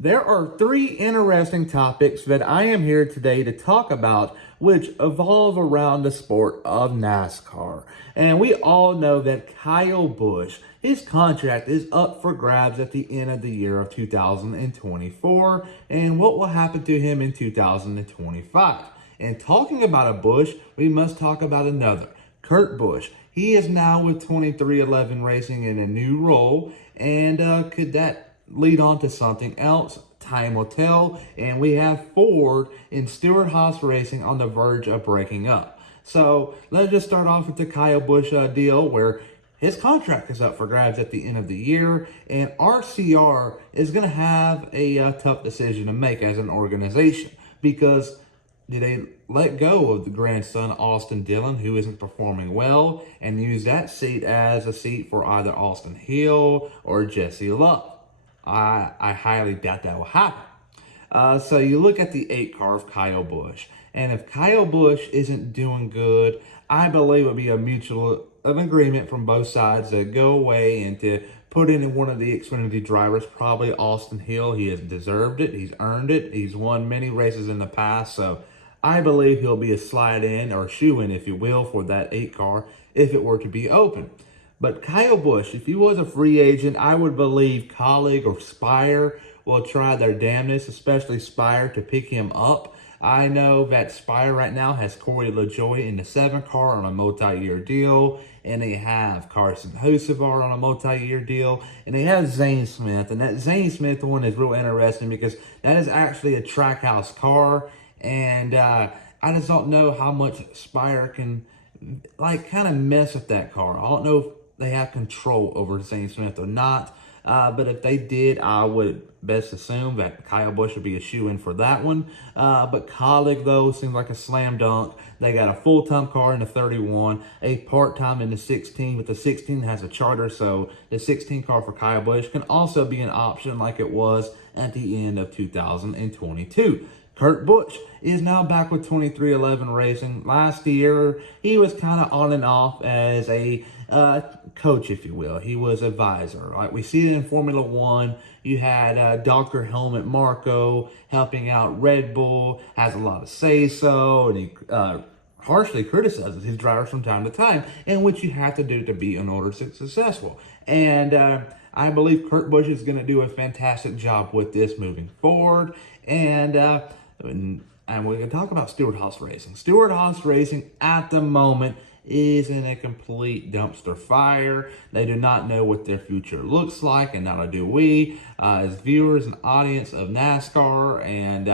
There are three interesting topics that I am here today to talk about, which evolve around the sport of NASCAR. And we all know that Kyle Busch, his contract is up for grabs at the end of the year of 2024, and what will happen to him in 2025. And talking about a Busch, we must talk about another, Kurt Busch. He is now with 23XI Racing in a new role, and could that lead on to something else? Time will tell. And we have Ford and Stewart Haas Racing on the verge of breaking up. So let's just start off with the Kyle Busch deal, where his contract is up for grabs at the end of the year, and RCR is going to have a tough decision to make as an organization, because do they let go of the grandson, Austin Dillon, who isn't performing well, and use that seat as a seat for either Austin Hill or Jesse Love? I highly doubt that will happen. So you look at the 8 car of Kyle Busch, and if Kyle Busch isn't doing good, I believe it would be a mutual agreement from both sides to go away and to put in one of the Xfinity drivers, probably Austin Hill. He has deserved it. He's earned it. He's won many races in the past, so I believe he'll be a slide in or shoe in, if you will, for that 8 car if it were to be open. But Kyle Busch, if he was a free agent, I would believe Colleague or Spire will try their damnedest, especially Spire, to pick him up. I know that Spire right now has Corey LaJoie in the 7 car on a multi-year deal, and they have Carson Hocevar on a multi-year deal, and they have Zane Smith. And that Zane Smith one is real interesting because that is actually a Trackhouse car, and I just don't know how much Spire can kind of mess with that car. I don't know if they have control over Zane Smith or not. But if they did, I would best assume that Kyle Busch would be a shoe-in for that one. But Colleague, though, seems like a slam dunk. They got a full-time car in the 31, a part-time in the 16, but the 16 has a charter, so the 16 car for Kyle Busch can also be an option like it was at the end of 2022. Kurt Busch is now back with 23XI Racing. Last year, he was kind of on and off as a coach, if you will. He was advisor. Like we see it in Formula One. You had Dr. Helmut Marko helping out Red Bull, has a lot of say-so, and he harshly criticizes his drivers from time to time, and which you have to do to be in order to be successful. And I believe Kurt Busch is going to do a fantastic job with this moving forward. And we're going to talk about Stewart Haas Racing. Stewart Haas Racing at the moment is in a complete dumpster fire. They do not know what their future looks like, and neither do we as viewers and audience of NASCAR. And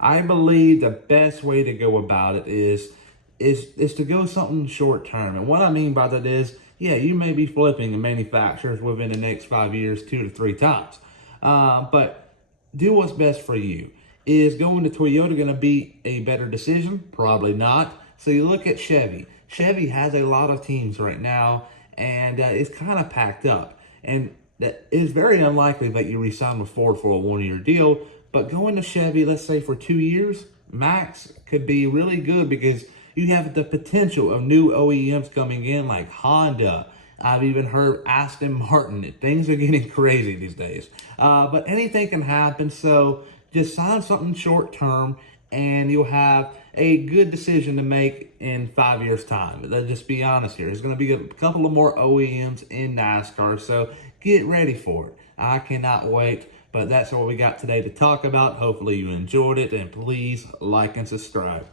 I believe the best way to go about it is to go something short term. And what I mean by that is, yeah, you may be flipping the manufacturers within the next 5 years 2 to 3 times, but do what's best for you. Is going to Toyota going to be a better decision? Probably not. So you look at Chevy. Chevy has a lot of teams right now, and it's kind of packed up. And that is very unlikely that you re-sign with Ford for a 1-year deal. But going to Chevy, let's say for 2 years, max, could be really good because you have the potential of new OEMs coming in like Honda. I've even heard Aston Martin. Things are getting crazy these days. But anything can happen, so just sign something short term, and you'll have a good decision to make in 5 years' time. Let's just be honest here. There's going to be a couple of more OEMs in NASCAR, so get ready for it. I cannot wait, but that's what we got today to talk about. Hopefully you enjoyed it, and please like and subscribe.